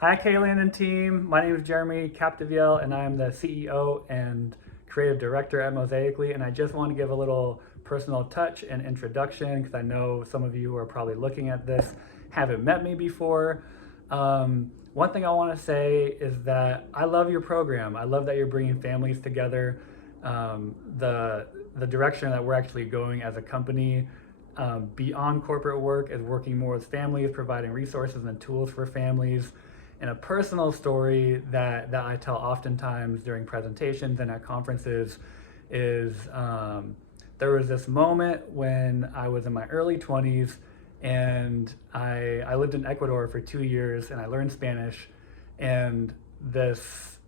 Hi, Kaylyn and team. My name is Jeremy Capdevielle, and I'm the CEO and creative director at Mosaically. And I just want to give a little personal touch and introduction because I know some of you who are probably looking at this haven't met me before. One thing I want to say is that I love your program. I love that you're bringing families together. The direction that we're actually going as a company beyond corporate work is working more with families, providing resources and tools for families. And a personal story that I tell oftentimes during presentations and at conferences is there was this moment when I was in my early 20s and I lived in Ecuador for 2 years and I learned Spanish. And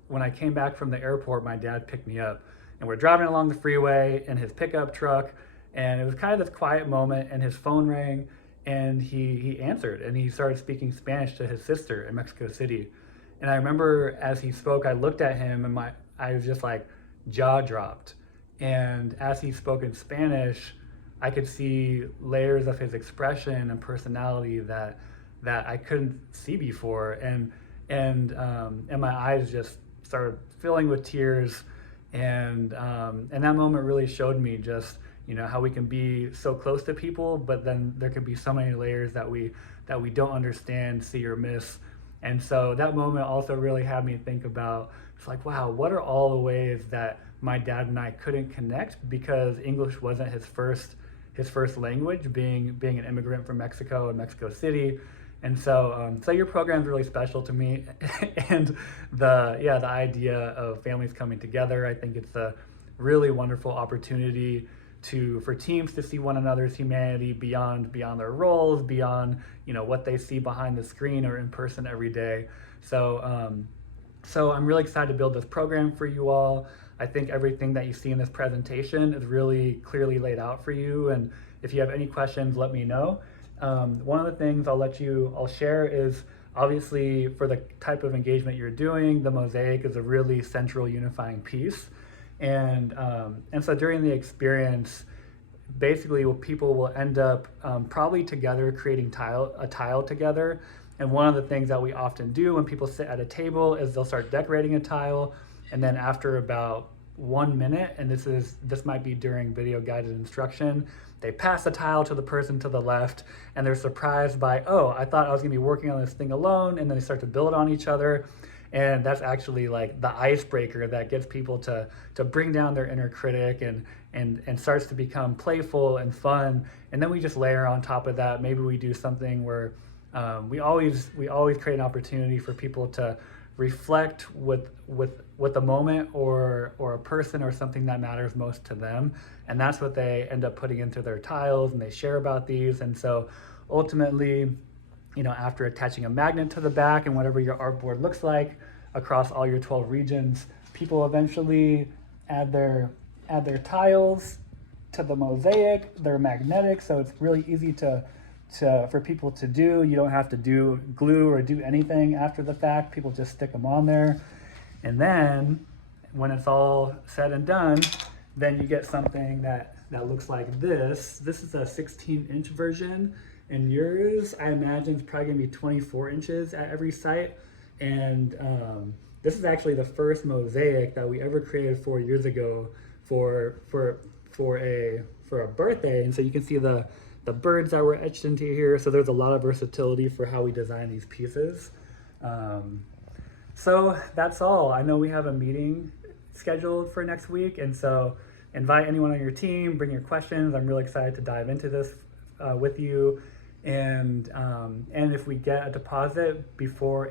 when I came back from the airport, my dad picked me up and we're driving along the freeway in his pickup truck. And it was kind of this quiet moment and his phone rang and he answered and he started speaking Spanish to his sister in Mexico City. And I remember as he spoke, I looked at him and I was just like jaw dropped. And as he spoke in Spanish, I could see layers of his expression and personality that I couldn't see before. And my eyes just started filling with tears. And that moment really showed me just how we can be so close to people, but then there could be so many layers that we don't understand, see, or miss. And so that moment also really had me think about, it's like, wow, what are all the ways that my dad and I couldn't connect because English wasn't his first language, being an immigrant from Mexico and Mexico City. And so your program is really special to me, and the idea of families coming together, I think it's a really wonderful opportunity for teams to see one another's humanity beyond their roles, beyond what they see behind the screen or in person every day. So I'm really excited to build this program for you all. I think everything that you see in this presentation is really clearly laid out for you. And if you have any questions, let me know. One of the things I'll share is obviously for the type of engagement you're doing, the mosaic is a really central unifying piece. And so during the experience, basically people will end up probably together creating a tile together. And one of the things that we often do when people sit at a table is they'll start decorating a tile, and then after about 1 minute, and this might be during video guided instruction, they pass the tile to the person to the left and they're surprised by, oh, I thought I was gonna be working on this thing alone, and then they start to build on each other. And that's actually like the icebreaker that gets people to bring down their inner critic and starts to become playful and fun. And then we just layer on top of that. Maybe we do something where we always create an opportunity for people to reflect with the moment or a person or something that matters most to them. And that's what they end up putting into their tiles, and they share about these. And so ultimately, after attaching a magnet to the back and whatever your artboard looks like across all your 12 regions, people eventually add their tiles to the mosaic. They're magnetic, so it's really easy for people to do. You don't have to do glue or do anything after the fact. People just stick them on there. And then when it's all said and done, then you get something that looks like this. This is a 16-inch version. And yours, I imagine, is probably gonna be 24 inches at every site. And this is actually the first mosaic that we ever created 4 years ago for a birthday. And so you can see the birds that were etched into here. So there's a lot of versatility for how we design these pieces. So that's all. I know we have a meeting scheduled for next week, and so invite anyone on your team, bring your questions. I'm really excited to dive into this with you. And if we get a deposit before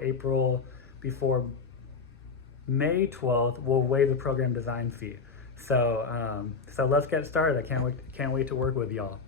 May 12th, we'll waive the program design fee. So let's get started. I can't wait to work with y'all.